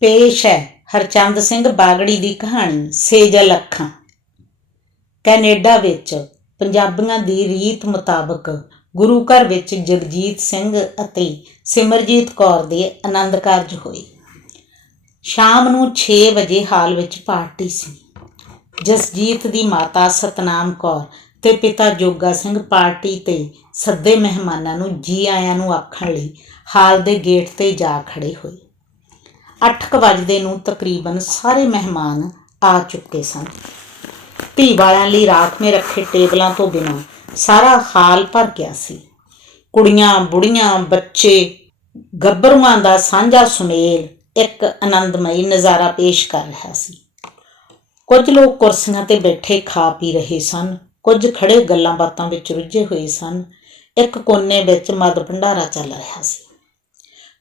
ਪੇਸ਼ ਹੈ ਹਰਚੰਦ ਸਿੰਘ ਬਾਗੜੀ ਦੀ ਕਹਾਣੀ ਸੇਜਲ ਅੱਖਾਂ ਕੈਨੇਡਾ ਵਿੱਚ ਪੰਜਾਬੀਆਂ ਦੀ ਰੀਤ ਮੁਤਾਬਕ ਗੁਰੂ ਘਰ ਵਿੱਚ ਜਗਜੀਤ ਸਿੰਘ ਅਤੇ ਸਿਮਰਜੀਤ ਕੌਰ ਦੇ ਆਨੰਦ ਕਾਰਜ ਹੋਏ। ਸ਼ਾਮ ਨੂੰ 6 ਵਜੇ ਹਾਲ ਵਿੱਚ ਪਾਰਟੀ ਸੀ। ਜਸਜੀਤ ਦੀ ਮਾਤਾ ਸਤਨਾਮ ਕੌਰ ਤੇ ਪਿਤਾ ਜੋਗਾ ਸਿੰਘ ਪਾਰਟੀ ਤੇ ਸੱਦੇ ਮਹਿਮਾਨਾਂ ਨੂੰ ਜੀ ਆਇਆਂ ਨੂੰ ਆਖਣ ਲਈ ਹਾਲ ਦੇ ਗੇਟ ਤੇ ਜਾ ਖੜੇ ਹੋਏ। 8:00 ਵਜੇ ਨੂੰ ਤਕਰੀਬਨ ਸਾਰੇ ਮਹਿਮਾਨ ਆ ਚੁੱਕੇ ਸਨ। ਧੀ ਵਾਲਿਆਂ ਲਈ ਰਾਖਵੇਂ ਰੱਖੇ ਟੇਬਲਾਂ ਤੋਂ ਬਿਨਾਂ ਸਾਰਾ ਹਾਲ ਭਰ ਗਿਆ ਸੀ। ਕੁੜੀਆਂ, ਬੁੜੀਆਂ, ਬੱਚੇ, ਗੱਭਰੂਆਂ ਦਾ ਸਾਂਝਾ ਸੁਮੇਲ ਇੱਕ ਆਨੰਦਮਈ ਨਜ਼ਾਰਾ ਪੇਸ਼ ਕਰ ਰਿਹਾ ਸੀ। ਕੁਝ ਲੋਕ ਕੁਰਸੀਆਂ ਤੇ ਬੈਠੇ ਖਾ ਪੀ ਰਹੇ ਸਨ, ਕੁਝ ਖੜੇ ਗੱਲਾਂ ਬਾਤਾਂ ਵਿੱਚ ਰੁੱਝੇ ਹੋਏ ਸਨ, ਇੱਕ ਕੋਨੇ ਵਿੱਚ ਮਦ ਭੰਡਾਰਾ ਚੱਲ ਰਿਹਾ ਸੀ।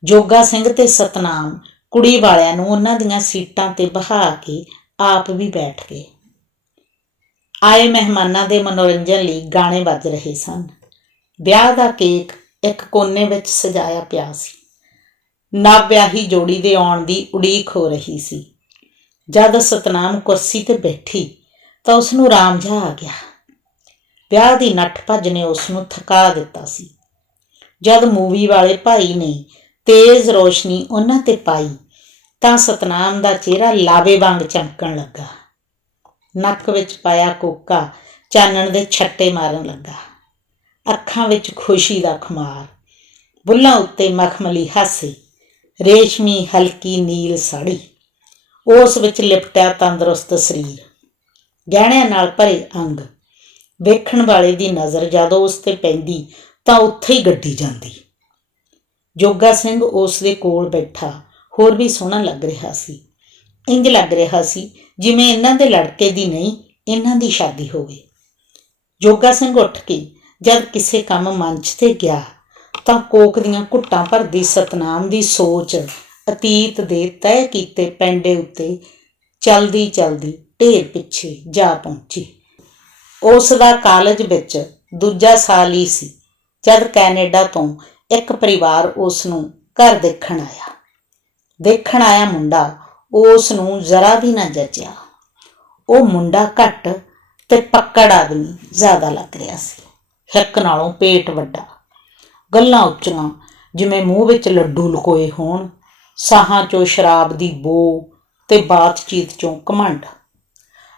ਜੋਗਾ ਸਿੰਘ ਤੇ ਸਤਨਾਮ ਕੁੜੀ ਵਾਲਿਆਂ ਨੂੰ ਉਹਨਾਂ ਦੀਆਂ ਸੀਟਾਂ ਤੇ ਬਹਾ ਕੇ ਆਪ ਵੀ ਬੈਠ ਗਏ। ਆਏ ਮਹਿਮਾਨਾਂ ਦੇ ਮਨੋਰੰਜਨ ਲਈ ਗਾਣੇ ਵੱਜ ਰਹੇ ਸਨ। ਵਿਆਹ ਦਾ ਕੇਕ ਇੱਕ ਕੋਨੇ ਵਿੱਚ ਸਜਾਇਆ ਪਿਆ ਸੀ। ਨਵ-ਵਿਆਹੀ ਜੋੜੀ ਦੇ ਆਉਣ ਦੀ ਉਡੀਕ ਹੋ ਰਹੀ ਸੀ। ਜਦ ਸਤਨਾਮ ਕੁਰਸੀ ਤੇ ਬੈਠੀ ਤਾਂ ਉਸ ਨੂੰ ਆਰਾਮ ਜਿਹਾ ਆ ਗਿਆ। ਵਿਆਹ ਦੀ ਨੱਠ ਭੱਜ ਨੇ ਉਸ ਨੂੰ ਥਕਾ ਦਿੱਤਾ ਸੀ। ਜਦ ਮੂਵੀ ਵਾਲੇ ਭਾਈ ਨੇ ਤੇਜ਼ ਰੋਸ਼ਨੀ ਉਹਨਾਂ ਤੇ ਪਾਈ, ਤਾਂ ਸਤਨਾਮ ਦਾ ਚਿਹਰਾ ਲਾਵੇ ਵਾਂਗ ਚਮਕਣ ਲੱਗਾ। ਨੱਕ ਵਿੱਚ ਪਾਇਆ ਕੋਕਾ ਚਾਨਣ ਦੇ ਛੱਟੇ ਮਾਰਨ ਲੱਗਾ। ਅੱਖਾਂ ਵਿੱਚ ਖੁਸ਼ੀ ਦਾ ਖੁਮਾਰ, ਬੁੱਲਾਂ ਉੱਤੇ ਮਖਮਲੀ ਹਾਸੀ, ਰੇਸ਼ਮੀ ਹਲਕੀ ਨੀਲ ਸਾੜੀ, ਉਸ ਵਿੱਚ ਲਿਪਟਿਆ ਤੰਦਰੁਸਤ ਸਰੀਰ। ਗਹਿਣਿਆਂ ਨਾਲ ਭਰੇ ਅੰਗ, ਵੇਖਣ ਵਾਲੇ ਦੀ ਨਜ਼ਰ ਜਦੋਂ ਉਸ ਤੇ ਪੈਂਦੀ ਤਾਂ ਉੱਥੇ ਹੀ ਗੱਡੀ ਜਾਂਦੀ। ਜੋਗਾ ਸਿੰਘ ਉਸ ਦੇ ਕੋਲ ਬੈਠਾ। ਹੋਰ ਵੀ ਸੋਹਣਾ ਲੱਗ ਰਿਹਾ ਸੀ। ਇੰਜ ਲੱਗ ਰਿਹਾ ਸੀ ਜਿਵੇਂ ਇਹਨਾਂ ਦੇ ਲੜਕੇ ਦੀ ਨਹੀਂ, ਇਹਨਾਂ ਦੀ ਸ਼ਾਦੀ ਹੋਵੇ। ਜੋਗਾ ਸਿੰਘ ਉੱਠ ਕੇ ਜਦ ਕਿਸੇ ਕੰਮ ਮੰਚ ਤੇ ਗਿਆ ਤਾਂ ਕੋਕ ਦੀਆਂ ਘੁੱਟਾਂ ਭਰਦੀ ਸਤਨਾਮ ਦੀ ਸੋਚ ਅਤੀਤ ਦੇ ਤੈਅ ਕੀਤੇ ਪੈਂਡੇ ਉੱਤੇ ਚਲਦੀ ਚਲਦੀ ਢੇਰ ਪਿੱਛੇ ਜਾ ਪਹੁੰਚੀ। ਉਸ ਦਾ ਕਾਲਜ ਵਿੱਚ ਦੂਜਾ ਸਾਲ ਹੀ ਸੀ। ਜਦ ਕੈਨੇਡਾ ਤੋਂ ਇੱਕ ਪਰਿਵਾਰ ਉਸ ਨੂੰ ਘਰ ਦੇਖਣ ਆਇਆ। ਦੇਖਣ ਆਇਆ ਮੁੰਡਾ ਉਸ ਨੂੰ ਜ਼ਰਾ ਵੀ ਨਾ ਜਚਿਆ ਉਹ ਮੁੰਡਾ ਘੱਟ ਤੇ ਪੱਕੜ ਆਦਮੀ ਜ਼ਿਆਦਾ ਲੱਗ ਰਿਹਾ ਸੀ। ਹਿੱਕ ਨਾਲੋਂ ਪੇਟ ਵੱਡਾ। ਗੱਲਾਂ ਉੱਚੀਆਂ, ਜਿਵੇਂ ਮੂੰਹ ਵਿੱਚ ਲੱਡੂ ਲੁਕੋਏ ਹੋਣ, ਸਾਹਾਂ 'ਚੋਂ ਸ਼ਰਾਬ ਦੀ ਬੋ ਤੇ ਬਾਤਚੀਤ 'ਚੋਂ ਘਮੰਡ।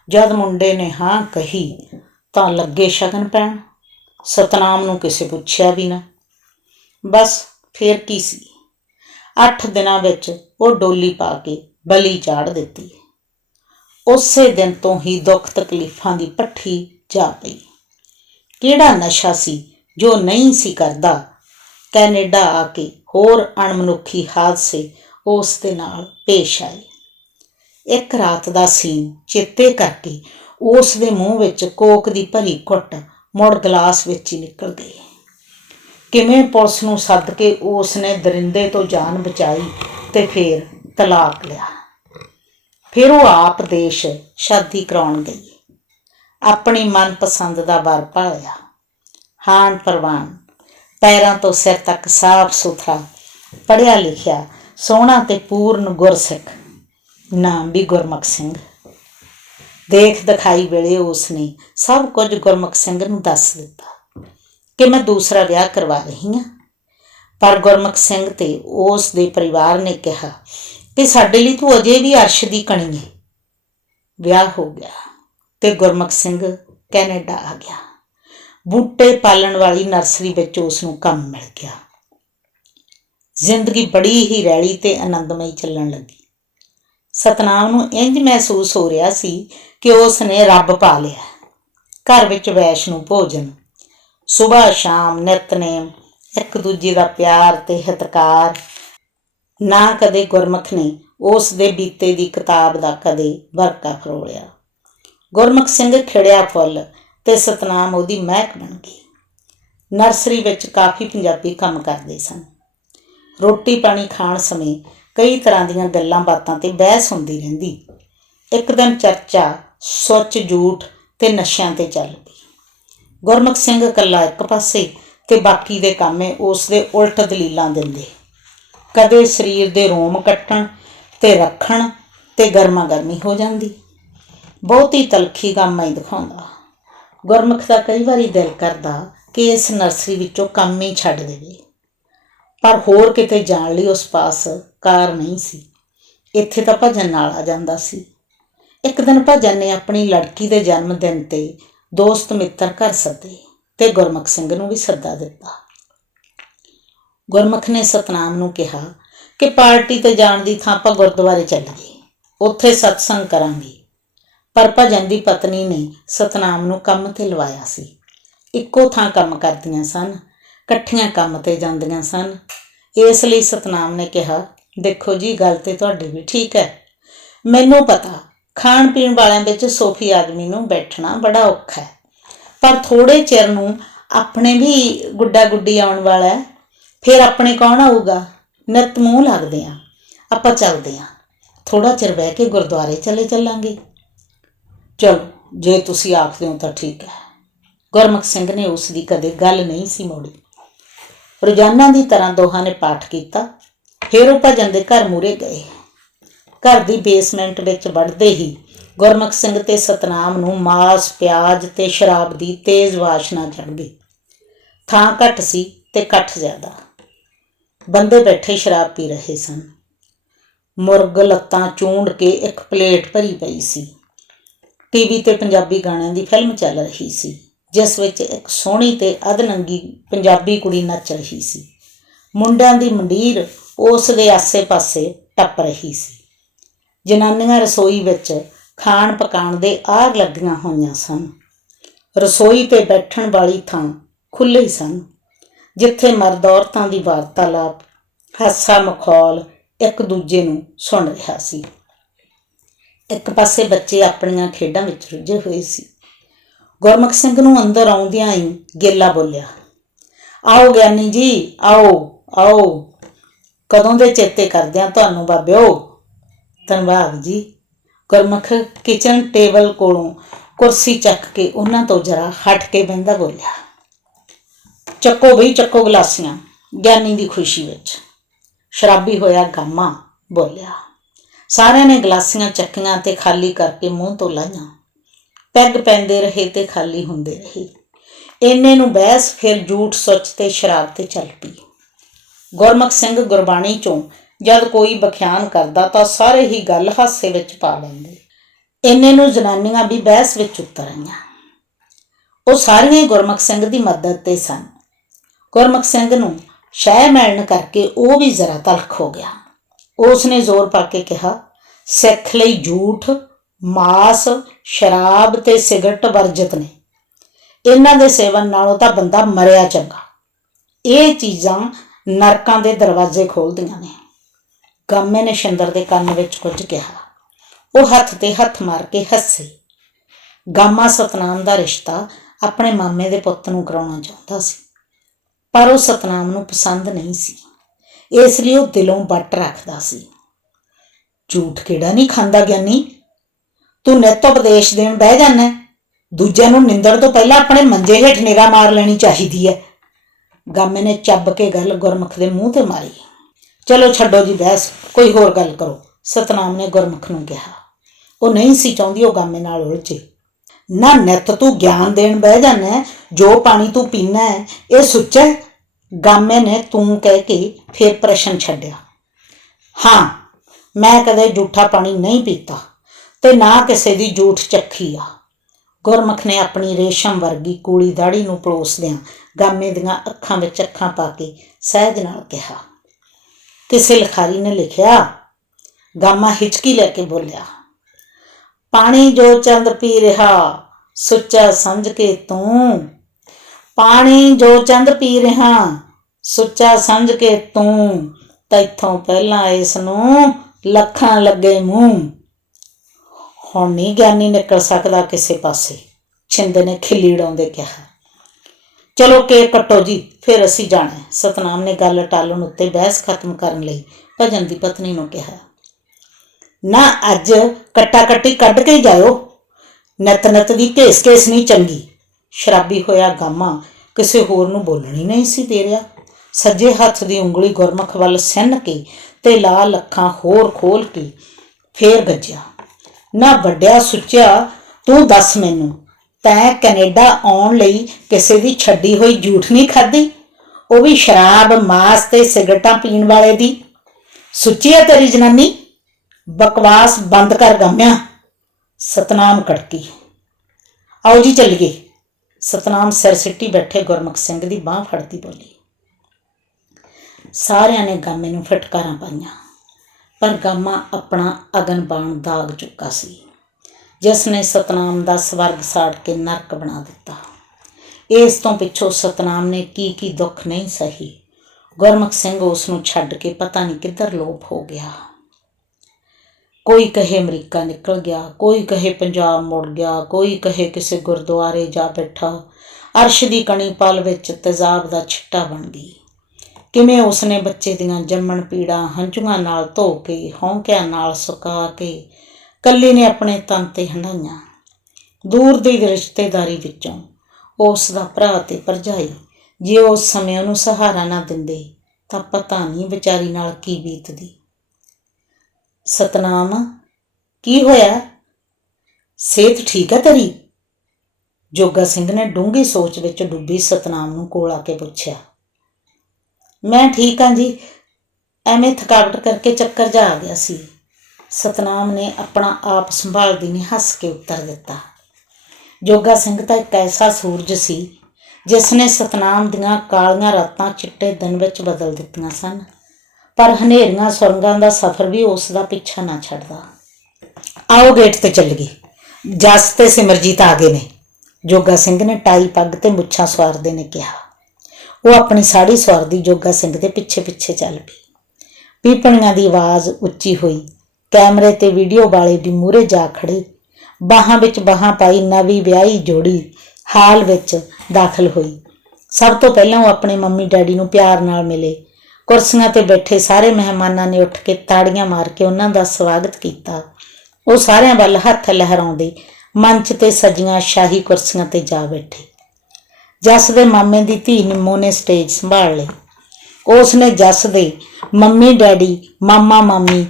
ਜਦ ਮੁੰਡੇ ਨੇ ਹਾਂ ਕਹੀ ਤਾਂ ਲੱਗੇ ਸ਼ਗਨ ਪੈਣ। ਸਤਨਾਮ ਨੂੰ ਕਿਸੇ ਪੁੱਛਿਆ ਵੀ ਨਾ। ਬਸ ਫੇਰ ਕੀ ਸੀ? 8 ਦਿਨਾਂ ਵਿੱਚ ਉਹ ਡੋਲੀ ਪਾ ਕੇ ਬਲੀ ਚਾੜ ਦਿੱਤੀ। ਉਸੇ ਦਿਨ ਤੋਂ ਹੀ ਦੁੱਖ ਤਕਲੀਫਾਂ ਦੀ ਪੱਠੀ ਜਾ ਪਈ। ਕਿਹੜਾ ਨਸ਼ਾ ਸੀ ਜੋ ਨਹੀਂ ਸੀ ਕਰਦਾ? ਕੈਨੇਡਾ ਆ ਕੇ ਹੋਰ ਅਣਮਨੁੱਖੀ ਹਾਦਸੇ ਉਸ ਦੇ ਨਾਲ ਪੇਸ਼ ਆਏ। ਇੱਕ ਰਾਤ ਦਾ ਸੀਨ ਚੇਤੇ ਕਰਕੇ ਉਸ ਦੇ ਮੂੰਹ ਵਿੱਚ ਕੋਕ ਦੀ ਭਰੀ ਘੁੱਟ ਮੁੜ ਗਲਾਸ ਵਿੱਚ ਹੀ ਨਿਕਲ ਗਈ। ਕਿਵੇਂ ਪੁਲਿਸ ਨੂੰ ਸੱਦ ਕੇ ਉਸ ਨੇ ਦਰਿੰਦੇ ਤੋਂ ਜਾਨ ਬਚਾਈ ਤੇ ਫਿਰ ਤਲਾਕ ਲਿਆ? ਫਿਰ ਉਹ ਆਪ ਦੇਸ਼ ਸ਼ਾਦੀ ਕਰਾਉਣ ਗਈ। ਆਪਣੀ ਮਨਪਸੰਦ ਦਾ ਵਰ ਭਾਲਿਆ ਹਾਨ ਪਰਵਾਨ, ਪੈਰਾਂ ਤੋਂ ਸਿਰ ਤੱਕ ਸਾਫ਼ ਸੁਥਰਾ ਪੜਿਆ ਲਿਖਿਆ, ਸੋਹਣਾ ਤੇ ਪੂਰਨ ਗੁਰਸਿੱਖ, ਨਾਮ ਵੀ ਗੁਰਮੁਖ ਸਿੰਘ। ਦੇਖ ਦਿਖਾਈ ਵੇਲੇ ਉਸ ਨੇ ਸਭ ਕੁਝ ਗੁਰਮੁਖ ਸਿੰਘ ਨੂੰ ਦੱਸ ਦਿੱਤਾ। ਕਿ ਮੈਂ ਦੂਸਰਾ ਵਿਆਹ ਕਰਵਾ ਰਹੀ ਹਾਂ। ਪਰ ਗੁਰਮੁਖ ਸਿੰਘ ਤੇ ਉਸ ਦੇ ਪਰਿਵਾਰ ਨੇ ਕਿਹਾ ਕਿ ਸਾਡੇ ਲਈ ਤੂੰ ਅਜੇ ਵੀ ਅਰਸ਼ ਦੀ ਕਣੀ ਹੈ। ਵਿਆਹ ਹੋ ਗਿਆ ਤੇ ਗੁਰਮੁਖ ਸਿੰਘ ਕੈਨੇਡਾ ਆ ਗਿਆ। ਬੂਟੇ ਪਾਲਣ ਵਾਲੀ ਨਰਸਰੀ ਵਿੱਚ ਉਸ ਨੂੰ ਕੰਮ ਮਿਲ ਗਿਆ। ਜ਼ਿੰਦਗੀ ਬੜੀ ਹੀ ਰੈਲੀ ਤੇ ਆਨੰਦਮਈ ਚੱਲਣ ਲੱਗੀ। ਸਤਨਾਮ ਨੂੰ ਇੰਜ ਮਹਿਸੂਸ ਹੋ ਰਿਹਾ ਸੀ ਕਿ ਉਸ ਨੇ ਰੱਬ ਪਾ ਲਿਆ। ਘਰ ਵਿੱਚ ਵੈਸ਼ਨੂੰ ਭੋਜਨ ਸਵੇਰ ਸ਼ਾਮ ਨਿਤਨੇਮ, ਇੱਕ ਦੂਜੇ ਦਾ ਪਿਆਰ ਤੇ ਹਿਤਕਾਰ ਨਾ ਕਦੇ ਗੁਰਮੁਖ ਨੇ ਉਸ ਦੇ ਬੀਤੇ ਦੀ ਕਿਤਾਬ ਦਾ ਕਦੇ ਵਰਕਾ ਫਰੋਲਿਆ ਗੁਰਮੁਖ ਸਿੰਘ ਖਿੜਿਆ ਫੁੱਲ ਤੇ ਸਤਨਾਮ ਉਹਦੀ ਮਹਿਕ ਬਣ ਗਈ। ਨਰਸਰੀ ਵਿੱਚ ਕਾਫੀ ਪੰਜਾਬੀ ਕੰਮ ਕਰਦੇ ਸਨ। ਰੋਟੀ ਪਾਣੀ ਖਾਣ ਸਮੇਂ ਕਈ ਤਰ੍ਹਾਂ ਦੀਆਂ ਗੱਲਾਂ ਬਾਤਾਂ ਤੇ ਬਹਿਸ ਹੁੰਦੀ ਰਹਿੰਦੀ। ਇੱਕ ਦਿਨ ਚਰਚਾ ਸੁੱਚ, ਝੂਠ ਤੇ ਨਸ਼ਿਆਂ ਤੇ ਚੱਲ ਪਈ। ਗੁਰਮੁਖ ਸਿੰਘ ਇਕੱਲਾ ਇੱਕ ਪਾਸੇ ਤੇ ਬਾਕੀ ਦੇ ਕਾਮੇ ਉਸ ਦੇ ਉਲਟ ਦਲੀਲਾਂ ਦਿੰਦੇ। ਕਦੇ ਸਰੀਰ ਦੇ ਰੋਮ ਕੱਟਣ ਤੇ ਰੱਖਣ ਤੇ ਗਰਮਾ ਗਰਮੀ ਹੋ ਜਾਂਦੀ। ਬਹੁਤੀ ਤਲਖੀ ਕੰਮ ਹੀ ਦਿਖਾਉਂਦਾ। ਗੁਰਮੁਖ ਦਾ ਕਈ ਵਾਰੀ ਦਿਲ ਕਰਦਾ ਕਿ ਇਸ ਨਰਸਰੀ ਵਿੱਚੋਂ ਕੰਮ ਹੀ ਛੱਡ ਦੇਵੇ। ਪਰ ਹੋਰ ਕਿਤੇ ਜਾਣ ਲਈ ਉਸ ਪਾਸ ਕਾਰ ਨਹੀਂ ਸੀ। ਇੱਥੇ ਤਾਂ ਭਜਨ ਨਾਲ ਆ ਜਾਂਦਾ ਸੀ। ਇੱਕ ਦਿਨ ਭਜਨ ਨੇ ਆਪਣੀ ਲੜਕੀ ਦੇ ਜਨਮ ਦਿਨ ਤੇ ਦੋਸਤ ਮਿੱਤਰ ਘਰ ਸੱਦੇ ਤੇ ਗੁਰਮੁਖ ਸਿੰਘ ਨੂੰ ਵੀ ਸੱਦਾ ਦਿੱਤਾ। ਗੁਰਮੁਖ ਨੇ ਸਤਨਾਮ ਨੂੰ ਕਿਹਾ ਕਿ ਪਾਰਟੀ ਤੇ ਜਾਣ ਦੀ ਥਾਂ ਆਪਾਂ ਗੁਰਦੁਆਰੇ ਚੱਲੀਏ, ਉੱਥੇ ਸਤਸੰਗ ਕਰਾਂਗੇ। ਪਰ ਭਜਨ ਦੀ ਪਤਨੀ ਨੇ ਸਤਨਾਮ ਨੂੰ ਕੰਮ ਤੇ ਲਵਾਇਆ ਸੀ। ਇੱਕੋ ਥਾਂ ਕੰਮ ਕਰਦੀਆਂ ਸਨ, ਇਕੱਠੀਆਂ ਕੰਮ ਤੇ ਜਾਂਦੀਆਂ ਸਨ। ਇਸ ਲਈ ਸਤਨਾਮ ਨੇ ਕਿਹਾ, ਦੇਖੋ ਜੀ, ਗੱਲ ਤੇ ਤੁਹਾਡੀ ਵੀ ਠੀਕ ਹੈ। ਮੈਨੂੰ ਪਤਾ ਖਾਣ ਪੀਣ ਵਾਲਿਆਂ ਵਿੱਚ ਸੋਫੀ ਆਦਮੀ ਨੂੰ ਬੈਠਣਾ ਬੜਾ ਔਖਾ ਹੈ। ਪਰ ਥੋੜੇ ਚਿਰ ਨੂੰ ਆਪਣੇ ਵੀ ਗੁੱਡਾ ਗੁੱਡੀ ਆਉਣ ਵਾਲਾ ਹੈ, ਫਿਰ ਆਪਣੇ ਕੌਣ ਆਊਗਾ? ਨਿਤ ਮੂੰਹ ਲੱਗਦੇ ਆ ਆਪਾਂ ਚੱਲਦੇ ਆ ਥੋੜਾ ਚਿਰ ਬਹਿ ਕੇ ਗੁਰਦੁਆਰੇ ਚਲੇ ਚੱਲਾਂਗੇ। ਚਲੋ, ਜੇ ਤੁਸੀਂ ਆਖਦੇ ਹੋ ਤਾਂ ਠੀਕ ਹੈ। ਗੁਰਮੁਖ ਸਿੰਘ ਨੇ ਉਸ ਦੀ ਕਦੇ ਗੱਲ ਨਹੀਂ ਸੀ ਮੋੜੀ। ਰੋਜ਼ਾਨਾ ਦੀ ਤਰ੍ਹਾਂ ਦੋਹਾਂ ਨੇ ਪਾਠ ਕੀਤਾ, ਫਿਰ ਉਹ ਭਜਨ ਦੇ ਘਰ ਮੂਰੇ ਗਏ। ਘਰ ਦੀ ਬੇਸਮੈਂਟ ਵਿੱਚ ਵੜਦੇ ਹੀ ਗੁਰਮੁਖ ਸਿੰਘ ਤੇ ਸਤਨਾਮ ਨੂੰ ਮਾਸ, ਪਿਆਜ਼ ਤੇ ਸ਼ਰਾਬ ਦੀ ਤੇਜ਼ ਵਾਸ਼ਨਾ ਚੜ ਗਈ ਥਾਂ ਘੱਟ ਸੀ ਤੇ ਇਕੱਠ ਜ਼ਿਆਦਾ। ਬੰਦੇ ਬੈਠੇ ਸ਼ਰਾਬ ਪੀ ਰਹੇ ਸਨ। ਮੁਰਗ ਲੱਤਾਂ ਚੂੰਡ ਕੇ ਇੱਕ ਪਲੇਟ ਭਰੀ ਪਈ ਸੀ। ਟੀਵੀ ਤੇ ਪੰਜਾਬੀ ਗਾਣਿਆਂ ਦੀ ਫਿਲਮ ਚੱਲ ਰਹੀ ਸੀ, ਜਿਸ ਵਿੱਚ ਇੱਕ ਸੋਹਣੀ ਤੇ ਅਧਨੰਗੀ ਪੰਜਾਬੀ ਕੁੜੀ ਨੱਚ ਰਹੀ ਸੀ। ਮੁੰਡਿਆਂ ਦੀ ਮੰਡੀਰ ਉਸ ਦੇ ਆਸੇ-ਪਾਸੇ ਟੱਪ ਰਹੀ ਸੀ। ਜਨਾਨੀਆਂ ਰਸੋਈ ਵਿੱਚ ਖਾਣ ਪਕਾਉਣ ਦੇ ਆਗ ਲੱਗੀਆਂ ਹੋਈਆਂ ਸਨ। ਰਸੋਈ ਤੇ ਬੈਠਣ ਵਾਲੀ ਥਾਂ ਖੁੱਲ੍ਹੀ ਸਨ, ਜਿੱਥੇ ਮਰਦ ਔਰਤਾਂ ਦੀ ਵਾਰਤਾਲਾਪ, ਹਾਸਾ ਮਖੌਲ ਇੱਕ ਦੂਜੇ ਨੂੰ ਸੁਣ ਰਿਹਾ ਸੀ। ਇੱਕ ਪਾਸੇ ਬੱਚੇ ਆਪਣੀਆਂ ਖੇਡਾਂ ਵਿੱਚ ਰੁੱਝੇ ਹੋਏ ਸੀ। ਗੁਰਮੁਖ ਸਿੰਘ ਨੂੰ ਅੰਦਰ ਆਉਂਦਿਆਂ ਹੀ ਗੇਲਾ ਬੋਲਿਆ, ਆਓ ਗਿਆਨੀ ਜੀ, ਆਓ ਆਓ। ਕਦੋਂ ਦੇ ਚੇਤੇ ਕਰਦਿਆਂ ਤੁਹਾਨੂੰ ਬਾਬਿਓ? ਧੰਨਵਾਦ ਜੀ। ਗੁਰਮੁਖ ਕਿਚਨ ਟੇਬਲ ਕੋਲੋਂ ਕੁਰਸੀ ਚੱਕ ਕੇ ਉਹਨਾਂ ਤੋਂ ਜਰਾ ਹਟ ਕੇ ਬੰਦਾ ਬੋਲਿਆ, ਚੱਕੋ ਬਈ, ਚੱਕੋ ਗਲਾਸੀਆਂ। ਗਿਆਨੀ ਦੀ ਖੁਸ਼ੀ ਵਿੱਚ ਸ਼ਰਾਬੀ ਹੋਇਆ ਗਾਮਾ ਬੋਲਿਆ, ਸਾਰਿਆਂ ਨੇ ਗਲਾਸੀਆਂ ਚੱਕੀਆਂ ਤੇ ਖਾਲੀ ਕਰਕੇ ਮੂੰਹ ਤੋਂ ਲਾਈਆਂ। ਪੈਗ ਪੈਂਦੇ ਰਹੇ ਤੇ ਖਾਲੀ ਹੁੰਦੇ ਰਹੇ। ਇੰਨੇ ਨੂੰ ਬਹਿਸ, ਫਿਰ ਝੂਠ, ਸੱਚ ਤੇ ਸ਼ਰਾਬ ਤੇ ਚੱਲ ਪਈ। ਗੁਰਮੁਖ ਸਿੰਘ ਗੁਰਬਾਣੀ ਚੋਂ ਜਦ ਕੋਈ ਬਖਿਆਨ ਕਰਦਾ ਤਾਂ ਸਾਰੇ ਹੀ ਗੱਲ ਹਾਸੇ ਵਿੱਚ ਪਾ ਲੈਂਦੇ। ਇੰਨੇ ਨੂੰ ਜਨਾਨੀਆਂ ਵੀ ਬਹਿਸ ਵਿੱਚ ਉਤਰ ਆਈਆਂ ਉਹ ਸਾਰੀਆਂ ਹੀ ਗੁਰਮੁਖ ਸਿੰਘ ਦੀ ਮਦਦ ਤੇ ਸਨ। ਗੁਰਮੁਖ ਸਿੰਘ ਨੂੰ ਸ਼ਹਿ ਮਿਲਣ ਕਰਕੇ ਉਹ ਵੀ ਜ਼ਰਾ ਤਲਖ ਹੋ ਗਿਆ। ਉਸ ਨੇ ਜ਼ੋਰ ਪਾ ਕੇ ਕਿਹਾ, ਸਿੱਖ ਲਈ ਝੂਠ, ਮਾਸ, ਸ਼ਰਾਬ ਤੇ ਸਿਗਰਟ ਵਰਜਿਤ ਨੇ। ਇਹਨਾਂ ਦੇ ਸੇਵਨ ਨਾਲੋਂ ਤਾਂ ਬੰਦਾ ਮਰਿਆ ਚੰਗਾ। ਇਹ ਚੀਜ਼ਾਂ ਨਰਕਾਂ ਦੇ ਦਰਵਾਜ਼ੇ ਖੋਲਦੀਆਂ ਨੇ। ਗਾਮੇ ਨੇ ਸ਼ਿੰਦਰ ਦੇ ਕੰਨ ਵਿੱਚ ਕੁਝ ਕਿਹਾ। ਉਹ ਹੱਥ ਤੇ ਹੱਥ ਮਾਰ ਕੇ ਹੱਸੇ। ਗਾਮਾ ਸਤਨਾਮ ਦਾ ਰਿਸ਼ਤਾ ਆਪਣੇ ਮਾਮੇ ਦੇ ਪੁੱਤ ਨੂੰ ਕਰਾਉਣਾ ਚਾਹੁੰਦਾ ਸੀ, ਪਰ ਉਹ ਸਤਨਾਮ ਨੂੰ ਪਸੰਦ ਨਹੀਂ ਸੀ। ਇਸ ਲਈ ਉਹ ਦਿਲੋਂ ਵੱਟ ਰੱਖਦਾ ਸੀ। ਝੂਠ ਕਿਹੜਾ ਨਹੀਂ ਖਾਂਦਾ ਗਿਆਨੀ? ਤੂੰ ਨਿੱਤ ਉਪਦੇਸ਼ ਦੇਣ ਬਹਿ ਜਾਣਾ ਦੂਜਿਆਂ ਨੂੰ ਨਿੰਦਣ ਤੋਂ ਪਹਿਲਾਂ ਆਪਣੇ ਮੰਜੇ ਹੇਠ ਨਿਗਾਹ ਮਾਰ ਲੈਣੀ ਚਾਹੀਦੀ ਹੈ। ਗਾਮੇ ਨੇ ਚੱਬ ਕੇ ਗੱਲ ਗੁਰਮੁਖ ਦੇ ਮੂੰਹ ਤੇ ਮਾਰੀ। ਚਲੋ ਛੱਡੋ ਜੀ, ਬਹਿਸ। ਕੋਈ ਹੋਰ ਗੱਲ ਕਰੋ। ਸਤਨਾਮ ਨੇ ਗੁਰਮੁਖ ਨੂੰ ਕਿਹਾ। ਉਹ ਨਹੀਂ ਸੀ ਚਾਹੁੰਦੀ, ਉਹ ਗਾਮੇ ਨਾਲ ਉਲਝੇ। ਨਾ ਨਿੱਤ ਤੂੰ ਗਿਆਨ ਦੇਣ ਬਹਿ ਜਾਣਾ ਜੋ ਪਾਣੀ ਤੂੰ ਪੀਣਾ ਹੈ, ਇਹ ਸੁੱਚਾ ਗਾਮੇ ਨੇ ਤੂੰ ਕਹਿ ਕੇ ਫਿਰ ਪ੍ਰਸ਼ਨ ਛੱਡਿਆ। ਹਾਂ, ਮੈਂ ਕਦੇ ਝੂਠਾ ਪਾਣੀ ਨਹੀਂ ਪੀਤਾ ਤੇ ਨਾ ਕਿਸੇ ਦੀ ਝੂਠ ਚੱਖੀ ਆ। ਗੁਰਮੁਖ ਨੇ ਆਪਣੀ ਰੇਸ਼ਮ ਵਰਗੀ ਕੂਲੀ ਦਾੜੀ ਨੂੰ ਪਲੋਸਦਿਆਂ ਗਾਮੇ ਦੀਆਂ ਅੱਖਾਂ ਵਿੱਚ ਅੱਖਾਂ ਪਾ ਕੇ ਸਹਿਜ ਨਾਲ ਕਿਹਾ। ਕਿਸੇ ਲਿਖਾਰੀ ਨੇ ਲਿਖਿਆ, ਗਾਮਾ ਹਿਚਕੀ ਲੈ ਕੇ ਬੋਲਿਆ, ਪਾਣੀ ਜੋ ਚੰਦ ਪੀ ਰਿਹਾ, ਸੁੱਚਾ ਸਮਝ ਕੇ ਤੂੰ। ਪਾਣੀ ਜੋ ਚੰਦ ਪੀ ਰਿਹਾ, ਸੁੱਚਾ ਸਮਝ ਕੇ ਤੂੰ। ਤੈਥੋਂ ਪਹਿਲਾਂ ਇਸ ਨੂੰ ਲੱਖਾਂ ਲੱਗੇ ਮੂੰਹ। ਹੁਣ ਨਹੀਂ ਗਿਆਨੀ ਨਿਕਲ ਸਕਦਾ ਕਿਸੇ ਪਾਸੇ, ਛਿੰਦੇ ਨੇ ਖਿੱਲੀ ਉਡਾਉਂਦੇ ਕਿਹਾ। ਚਲੋ ਕੇਕ ਕੱਟੋ ਜੀ, ਫਿਰ ਅਸੀਂ ਜਾਣਾ ਸਤਨਾਮ ਨੇ ਗੱਲ ਟਾਲਣ ਉੱਤੇ ਬਹਿਸ ਖਤਮ ਕਰਨ ਲਈ ਭਜਨ ਦੀ ਪਤਨੀ ਨੂੰ ਕਿਹਾ, ਨਾ ਅੱਜ ਕੱਟਾ ਕੱਟੀ ਕੱਢ ਕੇ ਜਾਇਓ। ਨਤ ਨਤ ਦੀ ਘੇਸ ਘੇਸ ਨਹੀਂ ਚੰਗੀ। ਸ਼ਰਾਬੀ ਹੋਇਆ ਗਾਮਾ ਕਿਸੇ ਹੋਰ ਨੂੰ ਬੋਲਣੀ ਨਹੀਂ ਸੀ ਦੇ ਰਿਹਾ। ਸੱਜੇ ਹੱਥ ਦੀ ਉਂਗਲੀ ਗੁਰਮੁਖ ਵੱਲ ਸਿੰਨ ਕੇ ਤੇ ਲਾਲ ਅੱਖਾਂ ਹੋਰ ਖੋਲ ਕੇ ਫੇਰ ਗੱਜਿਆ, ਨਾ ਵੱਡਿਆ ਸੁੱਚਿਆ ਤੂੰ ਦੱਸ ਮੈਨੂੰ ਤੈਂ ਕੈਨੇਡਾ ਆਉਣ ਲਈ ਕਿਸੇ ਦੀ ਛੱਡੀ ਹੋਈ ਝੂਠ ਨਹੀਂ ਖਾਧੀ? ਉਹ ਵੀ ਸ਼ਰਾਬ, ਮਾਸ ਤੇ ਸਿਗਰਟਾਂ ਪੀਣ ਵਾਲੇ ਦੀ। ਸੁੱਚੀ ਹੈ ਤੇਰੀ ਜਨਾਨੀ? ਬਕਵਾਸ ਬੰਦ ਕਰ ਗੰਮਿਆ। ਸਤਨਾਮ ਕੜਕੀ। ਆਓ ਜੀ ਚੱਲੀਏ। ਸਤਨਾਮ ਸਿਰ ਸਿੱਟੀ ਬੈਠੇ ਗੁਰਮੁਖ ਸਿੰਘ ਦੀ ਬਾਹ ਫੜਦੀ ਬੋਲੀ। ਸਾਰਿਆਂ ਨੇ ਗਾਮੇ ਨੂੰ ਫਟਕਾਰਾਂ ਪਾਈਆਂ, ਪਰ ਗਾਮਾ ਆਪਣਾ ਅਗਨ ਬਾਣ ਦਾਗ ਚੁੱਕਾ ਸੀ। ਜਿਸ ਨੇ ਸਤਨਾਮ ਦਾ ਸਵਰਗ ਸਾੜ ਕੇ ਨਰਕ ਬਣਾ ਦਿੱਤਾ। ਇਸ ਤੋਂ ਪਿੱਛੋਂ ਸਤਨਾਮ ਨੇ ਕੀ ਕੀ ਦੁੱਖ ਨਹੀਂ ਸਹੀ। ਗੁਰਮੁਖ ਸਿੰਘ ਉਸ ਨੂੰ ਛੱਡ ਕੇ ਪਤਾ ਨਹੀਂ ਕਿੱਧਰ ਲੋਪ ਹੋ ਗਿਆ। ਕੋਈ ਕਹੇ ਅਮਰੀਕਾ ਨਿਕਲ ਗਿਆ, ਕੋਈ ਕਹੇ ਪੰਜਾਬ ਮੁੜ ਗਿਆ, ਕੋਈ ਕਹੇ ਕਿਸੇ ਗੁਰਦੁਆਰੇ ਜਾ ਬੈਠਾ। ਅਰਸ਼ ਦੀ ਕਣੀ ਪਲ ਵਿੱਚ ਤੇਜ਼ਾਬ ਦਾ ਛਿੱਟਾ ਬਣ ਗਈ। ਕਿਵੇਂ ਉਸਨੇ ਬੱਚੇ ਦੀਆਂ ਜੰਮਣ ਪੀੜਾਂ ਹੰਝੂਆਂ ਨਾਲ ਧੋ ਕੇ ਹੌਂਕਿਆਂ ਨਾਲ ਸੁਕਾ ਕੇ ਕੱਲੀ ਨੇ ਆਪਣੇ ਤਨ ਤੇ ਹੰਡਾਈਆਂ ਦੂਰ ਦੀ ਰਿਸ਼ਤੇਦਾਰੀ ਵਿੱਚੋਂ ਉਸ ਦਾ ਭਰਾ ਤੇ ਭਰਜਾਈ, ਜੇ ਉਸ ਸਮੇਂ ਉਹਨੂੰ ਸਹਾਰਾ ਨਾ ਦਿੰਦੇ, ਤਾਂ ਪਤਾ ਨਹੀਂ ਵਿਚਾਰੀ ਨਾਲ ਕੀ ਬੀਤਦੀ। ਸਤਨਾਮ, ਕੀ ਹੋਇਆ? ਸਿਹਤ ਠੀਕ ਹੈ ਤੇਰੀ? ਜੋਗਾ ਸਿੰਘ ਨੇ ਡੂੰਘੀ ਸੋਚ ਵਿੱਚ ਡੁੱਬੀ ਸਤਨਾਮ ਨੂੰ ਕੋਲ ਆ ਕੇ ਪੁੱਛਿਆ। ਮੈਂ ਠੀਕ ਹਾਂ ਜੀ, ਐਵੇਂ ਥਕਾਵਟ ਕਰਕੇ ਚੱਕਰ ਜਾ ਆ ਗਿਆ ਸੀ। ਸਤਨਾਮ ਨੇ ਆਪਣਾ ਆਪ ਸੰਭਾਲਦੀ ਨੇ ਹੱਸ ਕੇ ਉੱਤਰ ਦਿੱਤਾ। ਜੋਗਾ ਸਿੰਘ ਤਾਂ ਇੱਕ ਐਸਾ ਸੂਰਜ ਸੀ, ਜਿਸ ਨੇ ਸਤਨਾਮ ਦੀਆਂ ਕਾਲੀਆਂ ਰਾਤਾਂ ਚਿੱਟੇ ਦਿਨ ਵਿੱਚ ਬਦਲ ਦਿੱਤੀਆਂ ਸਨ, ਪਰ ਹਨੇਰੀਆਂ ਸੁਰੰਗਾਂ ਦਾ ਸਫ਼ਰ ਵੀ ਉਸ ਦਾ ਪਿੱਛਾ ਨਾ ਛੱਡਦਾ। ਆਓ ਗੇਟ ਤੇ ਚੱਲ ਗਈ ਜਸ ਤੇ ਸਿਮਰਜੀਤ ਆ ਗਏ ਨੇ। ਜੋਗਾ ਸਿੰਘ ਨੇ ਟਾਈ ਪੱਗ ਤੇ ਮੁੱਛਾਂ ਸਵਾਰਦੇ ਨੇ ਕਿਹਾ। ਉਹ ਆਪਣੀ ਸਾੜੀ ਸਵਾਰਦੀ ਜੋਗਾ ਸਿੰਘ ਦੇ ਪਿੱਛੇ ਪਿੱਛੇ ਚੱਲ ਪਈ। ਪੀਪਣੀਆਂ ਦੀ ਆਵਾਜ਼ ਉੱਚੀ ਹੋਈ। ਕੈਮਰੇ ਤੇ ਵੀਡੀਓ ਵਾਲੇ ਵੀ ਮੂਹਰੇ ਜਾ ਖੜੇ ਬਾਹਾਂ ਵਿੱਚ ਬਾਹਾਂ ਪਾਈ ਨਵੀਂ ਵਿਆਹੀ ਜੋੜੀ ਹਾਲ ਵਿੱਚ ਦਾਖਲ ਹੋਈ। ਸਭ ਤੋਂ ਪਹਿਲਾਂ ਉਹ ਆਪਣੇ ਮੰਮੀ ਡੈਡੀ ਨੂੰ ਪਿਆਰ ਨਾਲ ਮਿਲੇ। ਕੁਰਸੀਆਂ ਤੇ ਬੈਠੇ ਸਾਰੇ ਮਹਿਮਾਨਾਂ ਨੇ ਉੱਠ ਕੇ ਤਾੜੀਆਂ ਮਾਰ ਕੇ ਉਹਨਾਂ ਦਾ ਸਵਾਗਤ ਕੀਤਾ। ਉਹ ਸਾਰਿਆਂ ਵੱਲ ਹੱਥ ਲਹਿਰਾਉਂਦੇ ਮੰਚ ਤੇ ਸਜੀਆਂ ਸ਼ਾਹੀ ਕੁਰਸੀਆਂ ਤੇ ਜਾ ਬੈਠੇ। ਜੱਸ ਦੇ ਮਾਮੇ ਦੀ ਧੀ ਨਿੰਮੋ ਨੇ ਸਟੇਜ ਸੰਭਾਲ ਲਈ। ਉਸ ਨੇ ਜੱਸ ਦੇ ਮੰਮੀ ਡੈਡੀ ਮਾਮਾ ਮਾਮੀ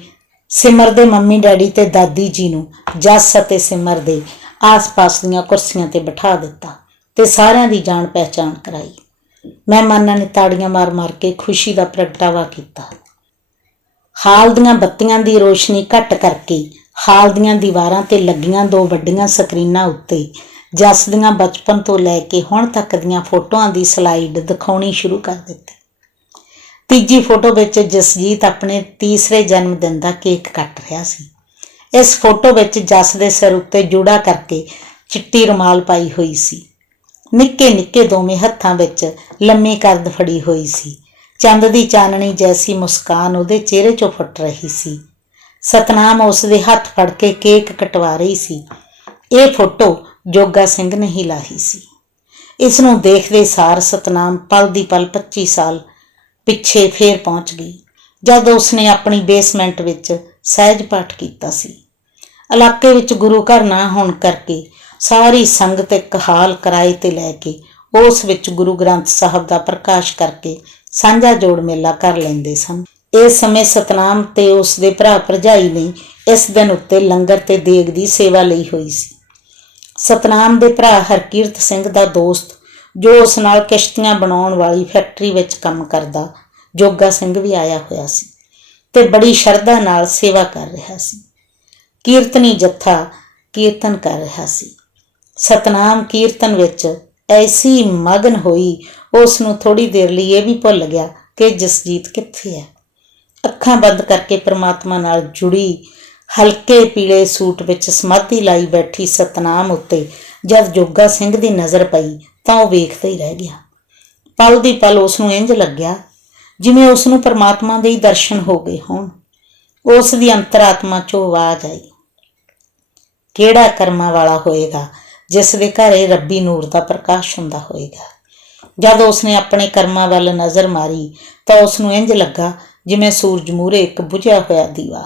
ਸਿਮਰ ਦੇ ਮੰਮੀ ਡੈਡੀ ਤੇ ਦਾਦੀ ਜੀ ਨੂੰ ਜੱਸ ਅਤੇ ਸਿਮਰ ਦੇ ਆਸ-ਪਾਸ ਦੀਆਂ ਕੁਰਸੀਆਂ ਤੇ ਬਿਠਾ ਦਿੱਤਾ ਤੇ ਸਾਰਿਆਂ ਦੀ ਜਾਣ ਪਹਿਚਾਣ ਕਰਾਈ। ਮਹਿਮਾਨਾਂ ਨੇ ਤਾੜੀਆਂ ਮਾਰ-ਮਾਰ ਕੇ ਖੁਸ਼ੀ ਦਾ ਪ੍ਰਗਟਾਵਾ ਕੀਤਾ। ਹਾਲ ਦੀਆਂ ਬੱਤੀਆਂ ਦੀ ਰੋਸ਼ਨੀ ਘੱਟ ਕਰਕੇ ਹਾਲ ਦੀਆਂ ਦੀਵਾਰਾਂ ਤੇ ਲੱਗੀਆਂ ਦੋ ਵੱਡੀਆਂ ਸਕਰੀਨਾਂ ਉੱਤੇ ਜੱਸ ਦੀਆਂ ਬਚਪਨ ਤੋਂ ਲੈ ਕੇ ਹੁਣ ਤੱਕ ਦੀਆਂ ਫੋਟੋਆਂ ਦੀ ਸਲਾਈਡ ਦਿਖਾਉਣੀ ਸ਼ੁਰੂ ਕਰ ਦਿੱਤੀ। ਤੀਜੀ ਫੋਟੋ ਵਿੱਚ ਜਸਜੀਤ ਆਪਣੇ ਤੀਸਰੇ ਜਨਮ ਦਿਨ ਦਾ ਕੇਕ ਕੱਟ ਰਿਹਾ ਸੀ। ਇਸ ਫੋਟੋ ਵਿੱਚ ਜਸ ਦੇ ਸਿਰ ਉੱਤੇ ਜੂੜਾ ਕਰਕੇ ਚਿੱਟੀ ਰੁਮਾਲ ਪਾਈ ਹੋਈ ਸੀ। ਨਿੱਕੇ ਨਿੱਕੇ ਦੋਵੇਂ ਹੱਥਾਂ ਵਿੱਚ ਲੰਮੀ ਕਰਦ ਫੜੀ ਹੋਈ ਸੀ। ਚੰਦ ਦੀ ਚਾਨਣੀ ਜੈਸੀ ਮੁਸਕਾਨ ਉਹਦੇ ਚਿਹਰੇ 'ਚੋਂ ਫੁੱਟ ਰਹੀ ਸੀ। ਸਤਨਾਮ ਉਸ ਦੇ ਹੱਥ ਫੜ ਕੇ ਕੇਕ ਕਟਵਾ ਰਹੀ ਸੀ। ਇਹ ਫੋਟੋ ਜੋਗਾ ਸਿੰਘ ਨੇ ਹੀ ਲਾਹੀ ਸੀ। ਇਸ ਨੂੰ ਦੇਖਦੇ ਸਾਰ ਸਤਨਾਮ ਪਲ ਦੀ ਪਲ 25 ਸਾਲ ਪਿੱਛੇ ਫੇਰ ਪਹੁੰਚ ਗਈ, ਜਦ ਉਸਨੇ ਆਪਣੀ ਬੇਸਮੈਂਟ ਵਿੱਚ ਸਹਿਜ ਪਾਠ ਕੀਤਾ ਸੀ। ਇਲਾਕੇ ਵਿੱਚ ਗੁਰੂ ਘਰ ਨਾ ਹੋਣ ਕਰਕੇ ਸਾਰੀ ਸੰਗਤ ਇੱਕ ਹਾਲ ਕਿਰਾਏ ਤੇ ਲੈ ਕੇ ਉਸ ਵਿੱਚ ਗੁਰੂ ਗ੍ਰੰਥ ਸਾਹਿਬ ਦਾ ਪ੍ਰਕਾਸ਼ ਕਰਕੇ ਸਾਂਝਾ ਜੋੜ ਮੇਲਾ ਕਰ ਲੈਂਦੇ ਸਨ। ਇਸ ਸਮੇਂ ਸਤਨਾਮ ਤੇ ਉਸ ਦੇ ਭਰਾ ਭਰਜਾਈ ਨੇ ਇਸ ਦਿਨ ਉੱਤੇ ਲੰਗਰ ਤੇ ਦੇਗ ਦੀ ਸੇਵਾ ਲਈ ਹੋਈ ਸੀ। ਸਤਨਾਮ ਦੇ ਭਰਾ ਹਰਕੀਰਤ ਸਿੰਘ ਦਾ ਦੋਸਤ ਜੋ ਉਸ ਨਾਲ ਕਿਸ਼ਤੀਆਂ ਬਣਾਉਣ ਵਾਲੀ ਫੈਕਟਰੀ ਵਿੱਚ ਕੰਮ ਕਰਦਾ, ਜੋਗਾ ਸਿੰਘ ਵੀ ਆਇਆ ਹੋਇਆ ਸੀ ਤੇ ਬੜੀ ਸ਼ਰਧਾ ਨਾਲ ਸੇਵਾ ਕਰ ਰਿਹਾ ਸੀ। ਕੀਰਤਨੀ ਜੱਥਾ ਕੀਰਤਨ ਕਰ ਰਿਹਾ ਸੀ। ਸਤਨਾਮ ਕੀਰਤਨ ਵਿੱਚ ਐਸੀ ਮਗਨ ਹੋਈ, ਉਸ ਨੂੰ ਥੋੜੀ ਦੇਰ ਲਈ ਇਹ ਵੀ ਭੁੱਲ ਗਿਆ ਕਿ ਜਸਜੀਤ ਕਿੱਥੇ ਹੈ। ਅੱਖਾਂ ਬੰਦ ਕਰਕੇ ਪ੍ਰਮਾਤਮਾ ਨਾਲ ਜੁੜੀ, ਹਲਕੇ ਪੀਲੇ ਸੂਟ ਵਿੱਚ ਸਮਾਧੀ ਲਾਈ ਬੈਠੀ ਸਤਨਾਮ ਉੱਤੇ ਜਦ ਜੋਗਾ ਸਿੰਘ ਦੀ ਨਜ਼ਰ ਪਈ ਤਾਂ ਉਹ ਵੇਖਦਾ ਹੀ ਰਹਿ ਗਿਆ। ਪਲ ਦੀ ਪਲ ਉਸ ਨੂੰ ਇੰਜ ਲੱਗਿਆ ਜਿਵੇਂ ਉਸ ਨੂੰ ਪਰਮਾਤਮਾ ਦੇ ਹੀ ਦਰਸ਼ਨ ਹੋ ਗਏ ਹੋਣ। ਉਸ ਦੀ ਅੰਤਰਾਤਮਾ ਚੋਂ ਆਵਾਜ਼ ਆਈ। ਕਿਹੜਾ ਕਰਮਾਂ ਵਾਲਾ ਹੋਏਗਾ ਜਿਸ ਦੇ ਘਰੇ ਰੱਬੀ ਨੂਰ ਦਾ ਪ੍ਰਕਾਸ਼ ਹੁੰਦਾ ਹੋਏਗਾ? ਜਦ ਉਸਨੇ ਆਪਣੇ ਕਰਮਾਂ ਵੱਲ ਨਜ਼ਰ ਮਾਰੀ ਤਾਂ ਉਸ ਨੂੰ ਇੰਜ ਲੱਗਾ ਜਿਵੇਂ ਸੂਰਜ ਮੂਰੇ ਇੱਕ ਬੁਝਿਆ ਹੋਇਆ ਦੀਵਾ।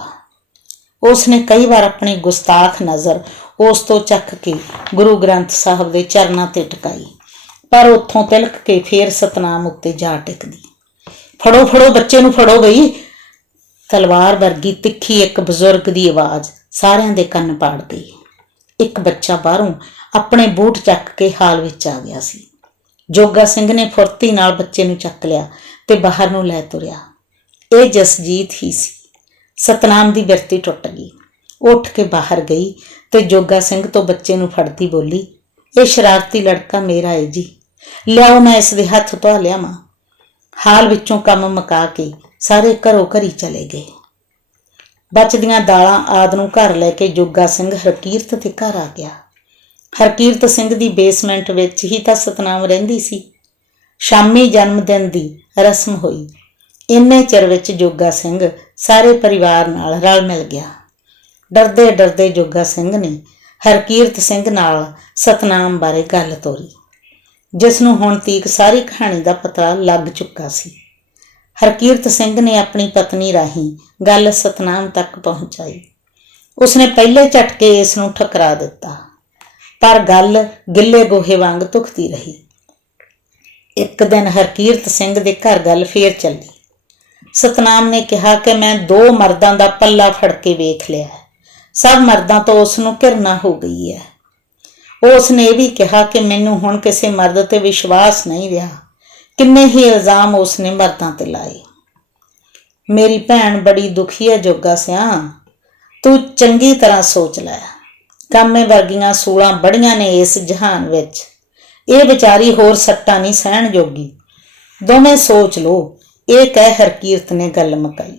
ਉਸਨੇ ਕਈ ਵਾਰ ਆਪਣੀ ਗੁਸਤਾਖ ਨਜ਼ਰ ਉਸ ਤੋਂ ਚੱਕ ਕੇ ਗੁਰੂ ਗ੍ਰੰਥ ਸਾਹਿਬ ਦੇ ਚਰਨਾਂ ਤੇ ਟਿਕਾਈ। ਪਰ ਉੱਥੋਂ ਤਿਲਕ ਕੇ ਫੇਰ ਸਤਨਾਮ ਉੱਤੇ ਜਾ ਟਿਕਦੀ। ਫੜੋ ਫੜੋ, ਬੱਚੇ ਨੂੰ ਫੜੋ ਗਈ ਤਲਵਾਰ ਵਰਗੀ ਤਿੱਖੀ ਇੱਕ ਬਜ਼ੁਰਗ ਦੀ ਆਵਾਜ਼ ਸਾਰਿਆਂ ਦੇ ਕੰਨ ਪਾੜ ਗਈ। ਇੱਕ ਬੱਚਾ ਬਾਹਰੋਂ ਆਪਣੇ ਬੂਟ ਚੱਕ ਕੇ ਹਾਲ ਵਿੱਚ ਆ ਗਿਆ ਸੀ। ਜੋਗਾ ਸਿੰਘ ਨੇ ਫੁਰਤੀ ਨਾਲ ਬੱਚੇ ਨੂੰ ਚੱਕ ਲਿਆ ਤੇ ਬਾਹਰ ਨੂੰ ਲੈ ਤੁਰਿਆ। ਇਹ ਜਸਜੀਤ ਹੀ ਸੀ। ਸਤਨਾਮ ਦੀ ਵਿਰਤੀ ਟੁੱਟ ਗਈ। ਉੱਠ ਕੇ ਬਾਹਰ ਗਈ ਤੇ ਜੋਗਾ ਸਿੰਘ ਤੋਂ ਬੱਚੇ ਨੂੰ ਫੜਦੀ ਬੋਲੀ, ਇਹ ਸ਼ਰਾਰਤੀ ਲੜਕਾ ਮੇਰਾ ਹੈ ਜੀ। ਲਿਆਓ, ਮੈਂ ਇਸ ਦੇ ਹੱਥ ਧੋ ਲਿਆਵਾਂ। ਹਾਲ ਵਿੱਚੋਂ ਕੰਮ ਮੁਕਾ ਕੇ ਸਾਰੇ ਘਰੋਂ ਘਰੀ ਚਲੇ ਗਏ। ਬਚਦੀਆਂ ਦਾਲਾਂ ਆਦ ਨੂੰ ਘਰ ਲੈ ਕੇ ਜੋਗਾ ਸਿੰਘ ਹਰਕੀਰਤ ਦੇ ਘਰ ਆ ਗਿਆ। ਹਰਕੀਰਤ ਸਿੰਘ ਦੀ ਬੇਸਮੈਂਟ ਵਿੱਚ ਹੀ ਤਾਂ ਸਤਨਾਮ ਰਹਿੰਦੀ ਸੀ। ਸ਼ਾਮੀ ਜਨਮ ਦਿਨ ਦੀ ਰਸਮ ਹੋਈ। ਇੰਨੇ ਚਿਰ ਵਿੱਚ ਜੋਗਾ ਸਿੰਘ ਸਾਰੇ ਪਰਿਵਾਰ ਨਾਲ ਰਲ ਮਿਲ ਗਿਆ। ਡਰਦੇ ਡਰਦੇ ਜੋਗਾ ਸਿੰਘ ਨੇ ਹਰਕੀਰਤ ਸਿੰਘ ਨਾਲ ਸਤਨਾਮ ਬਾਰੇ ਗੱਲ ਤੋਰੀ। ਜਿਸ ਨੂੰ ਹੁਣ ਤੀਕ ਸਾਰੀ ਕਹਾਣੀ ਦਾ ਪਤਾ ਲੱਗ ਚੁੱਕਾ ਸੀ। ਹਰਕੀਰਤ ਸਿੰਘ ਨੇ ਆਪਣੀ ਪਤਨੀ ਰਾਹੀਂ ਗੱਲ ਸਤਨਾਮ ਤੱਕ ਪਹੁੰਚਾਈ। ਉਸਨੇ ਪਹਿਲੇ ਝਟਕੇ ਇਸ ਨੂੰ ਠਕਰਾ ਦਿੱਤਾ, ਪਰ ਗੱਲ ਗਿੱਲੇ ਗੋਹੇ ਵਾਂਗ ਧੁਖਦੀ ਰਹੀ। ਇੱਕ ਦਿਨ ਹਰਕੀਰਤ ਸਿੰਘ ਦੇ ਘਰ ਗੱਲ ਫੇਰ ਚੱਲੀ। ਸਤਨਾਮ ਨੇ ਕਿਹਾ ਕਿ ਮੈਂ ਦੋ ਮਰਦਾਂ ਦਾ ਪੱਲਾ ਫੜ ਕੇ ਵੇਖ ਲਿਆ। ਸਭ ਮਰਦਾਂ ਤੋਂ ਉਸ ਨੂੰ ਘਿਰਨਾ ਹੋ ਗਈ ਹੈ। ਉਸ ਨੇ ਇਹ ਵੀ ਕਿਹਾ ਕਿ ਮੈਨੂੰ ਹੁਣ ਕਿਸੇ ਮਰਦ ਤੇ ਵਿਸ਼ਵਾਸ ਨਹੀਂ ਰਿਹਾ। ਕਿੰਨੇ ਹੀ ਇਲਜ਼ਾਮ ਉਸ ਨੇ ਮਰਦਾਂ ਤੇ ਲਾਏ। ਮੇਰੀ ਭੈਣ ਬੜੀ ਦੁਖੀ ਹੈ ਜੋਗਾ ਸਿਆ ਤੂੰ ਚੰਗੀ ਤਰ੍ਹਾਂ ਸੋਚ ਲੈ। ਕਾਮੇ ਵਰਗੀਆਂ ਸੂਲਾਂ ਬੜੀਆਂ ਨੇ ਇਸ ਜਹਾਨ ਵਿੱਚ। ਇਹ ਵਿਚਾਰੀ ਹੋਰ ਸੱਟਾਂ ਨਹੀਂ ਸਹਿਣ ਜੋਗੀ। ਦੋਵੇਂ ਸੋਚ ਲੋ ਇਹ ਕਹਿ ਹਰਕੀਰਤ ਨੇ ਗੱਲ ਮਕਾਈ।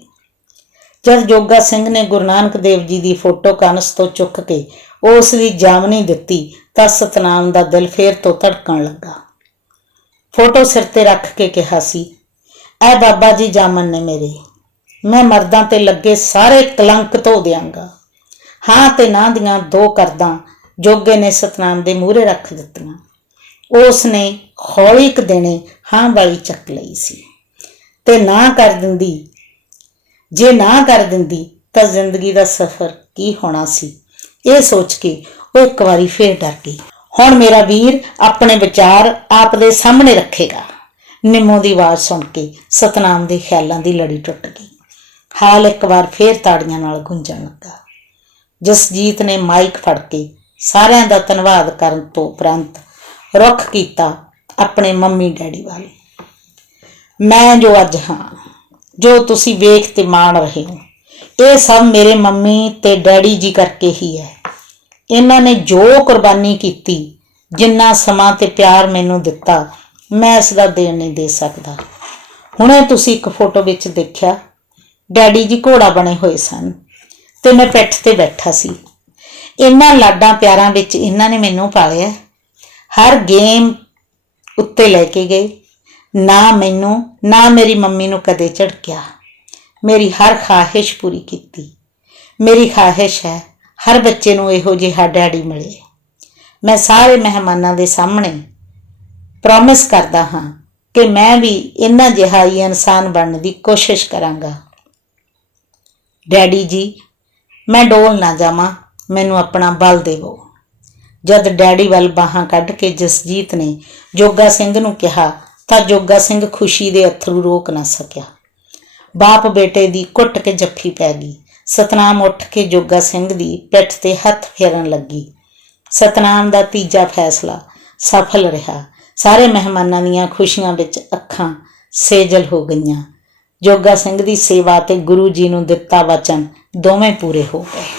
ਜਦ ਜੋਗਾ ਸਿੰਘ ਨੇ ਗੁਰੂ ਨਾਨਕ ਦੇਵ ਜੀ ਦੀ ਫੋਟੋ ਕਨਸ ਤੋਂ ਚੁੱਕ ਕੇ ਉਸ ਦੀ ਜਾਮਨੀ ਦਿੱਤੀ ਤਾਂ ਸਤਨਾਮ ਦਾ ਦਿਲ ਫੇਰ ਤੋਂ ਧੜਕਣ ਲੱਗਾ। ਫੋਟੋ ਸਿਰ ਤੇ ਰੱਖ ਕੇ ਕਿਹਾ ਸੀ, ਐ ਬਾਬਾ ਜੀ ਜਾਮਨ ਨੇ ਮੇਰੇ, ਮੈਂ ਮਰਦਾਂ ਤੇ ਲੱਗੇ ਸਾਰੇ ਕਲੰਕ ਧੋ ਦਿਆਂਗਾ। ਹਾਂ ਤੇ ਨਾ ਦੀਆਂ ਦੋ ਕਰਦਾਂ ਜੋਗੇ ਨੇ ਸਤਨਾਮ ਦੇ ਮੂਹਰੇ ਰੱਖ ਦਿੱਤੀਆਂ। ਉਸ ਨੇ ਹੌਲੀ ਕੁ ਦੇਣੇ ਹਾਂ ਵਾਲੀ ਚੱਕ ਲਈ ਸੀ ਤੇ ਨਾ ਕਰ ਦਿੰਦੀ। ਜੇ ਨਾ ਕਰ ਦਿੰਦੀ ਤਾਂ ਜ਼ਿੰਦਗੀ ਦਾ ਸਫ਼ਰ ਕੀ ਹੋਣਾ ਸੀ? ਇਹ ਸੋਚ ਕੇ ਉਹ ਇੱਕ ਵਾਰੀ ਫੇਰ ਡਰ ਗਈ। ਹੁਣ ਮੇਰਾ ਵੀਰ ਆਪਣੇ ਵਿਚਾਰ ਆਪ ਦੇ ਸਾਹਮਣੇ ਰੱਖੇਗਾ। ਨਿੰਮੋ ਦੀ ਆਵਾਜ਼ ਸੁਣ ਕੇ ਸਤਨਾਮ ਦੇ ਖਿਆਲਾਂ ਦੀ ਲੜੀ ਟੁੱਟ ਗਈ। ਹਾਲ ਇੱਕ ਵਾਰ ਫੇਰ ਤਾੜੀਆਂ ਨਾਲ ਗੂੰਜਣ ਲੱਗਾ। ਜਸਜੀਤ ਨੇ ਮਾਈਕ ਫੜ ਕੇ ਸਾਰਿਆਂ ਦਾ ਧੰਨਵਾਦ ਕਰਨ ਤੋਂ ਉਪਰੰਤ ਰੁੱਖ ਕੀਤਾ ਆਪਣੇ ਮੰਮੀ ਡੈਡੀ ਵੱਲ। ਮੈਂ ਜੋ ਅੱਜ ਹਾਂ, ਜੋ ਤੁਸੀਂ ਵੇਖ ਤੇ ਮਾਣ ਰਹੇ ਹੋ, ਇਹ ਸਭ ਮੇਰੇ ਮੰਮੀ ਤੇ ਡੈਡੀ ਜੀ ਕਰਕੇ ਹੀ ਹੈ। ਇਹਨਾਂ ਨੇ ਜੋ ਕੁਰਬਾਨੀ ਕੀਤੀ, ਜਿੰਨਾ ਸਮਾਂ ਤੇ ਪਿਆਰ ਮੈਨੂੰ ਦਿੱਤਾ, ਮੈਂ ਇਸ ਦਾ ਦੇਣ ਨਹੀਂ ਦੇ ਸਕਦਾ। ਹੁਣੇ ਤੁਸੀਂ ਇੱਕ ਫੋਟੋ ਵਿੱਚ ਦੇਖਿਆ, ਡੈਡੀ ਜੀ ਘੋੜਾ ਬਣੇ ਹੋਏ ਸਨ ਤੇ ਮੈਂ ਪਿੱਠ ਤੇ ਬੈਠਾ ਸੀ। ਇਹਨਾਂ ਲਾਡਾਂ ਪਿਆਰਾਂ ਵਿੱਚ ਇਹਨਾਂ ਨੇ ਮੈਨੂੰ ਪਾਲਿਆ। ਹਰ ਗੇਮ ਉੱਤੇ ਲੈ ਕੇ ਗਏ। ਨਾ ਮੈਨੂੰ, ਨਾ ਮੇਰੀ ਮੰਮੀ ਨੂੰ ਕਦੇ ਝੜਕਿਆ। ਮੇਰੀ ਹਰ ਖਾਹਿਸ਼ ਪੂਰੀ ਕੀਤੀ। ਮੇਰੀ ਖਾਹਿਸ਼ ਹੈ ਹਰ ਬੱਚੇ ਨੂੰ ਇਹੋ ਜਿਹਾ ਡੈਡੀ ਮਿਲੇ। ਮੈਂ ਸਾਰੇ ਮਹਿਮਾਨਾਂ ਦੇ ਸਾਹਮਣੇ ਪ੍ਰੋਮਿਸ ਕਰਦਾ ਹਾਂ ਕਿ ਮੈਂ ਵੀ ਇਹਨਾਂ ਜਿਹਾ ਹੀ ਇਨਸਾਨ ਬਣਨ ਦੀ ਕੋਸ਼ਿਸ਼ ਕਰਾਂਗਾ। ਡੈਡੀ ਜੀ, ਮੈਂ ਡੋਲ ਨਾ ਜਾਵਾਂ, ਮੈਨੂੰ ਆਪਣਾ ਬਲ ਦੇਵੋ। ਜਦ ਡੈਡੀ ਵੱਲ ਬਾਹਾਂ ਕੱਢ ਕੇ ਜਸਜੀਤ ਨੇ ਜੋਗਾ ਸਿੰਘ ਨੂੰ ਕਿਹਾ ਤਾਂ ਜੋਗਾ ਸਿੰਘ ਖੁਸ਼ੀ ਦੇ ਅਥਰੂ ਰੋਕ ਨਾ ਸਕਿਆ। ਬਾਪ ਬੇਟੇ ਦੀ ਕੁੱਟ ਕੇ ਜੱਫੀ ਪੈ ਗਈ। ਸਤਨਾਮ ਉੱਠ ਕੇ ਜੋਗਾ ਸਿੰਘ ਦੀ ਪਿੱਠ ਤੇ ਹੱਥ ਫੇਰਨ ਲੱਗੀ। ਸਤਨਾਮ ਦਾ ਤੀਜਾ ਫੈਸਲਾ ਸਫਲ ਰਿਹਾ। ਸਾਰੇ ਮਹਿਮਾਨਾਂ ਦੀਆਂ ਖੁਸ਼ੀਆਂ ਵਿੱਚ ਅੱਖਾਂ ਸੇਜਲ ਹੋ ਗਈਆਂ। ਜੋਗਾ ਸਿੰਘ ਦੀ ਸੇਵਾ ਤੇ ਗੁਰੂ ਜੀ ਨੂੰ ਦਿੱਤਾ ਵਚਨ ਦੋਵੇਂ ਪੂਰੇ ਹੋ ਗਏ।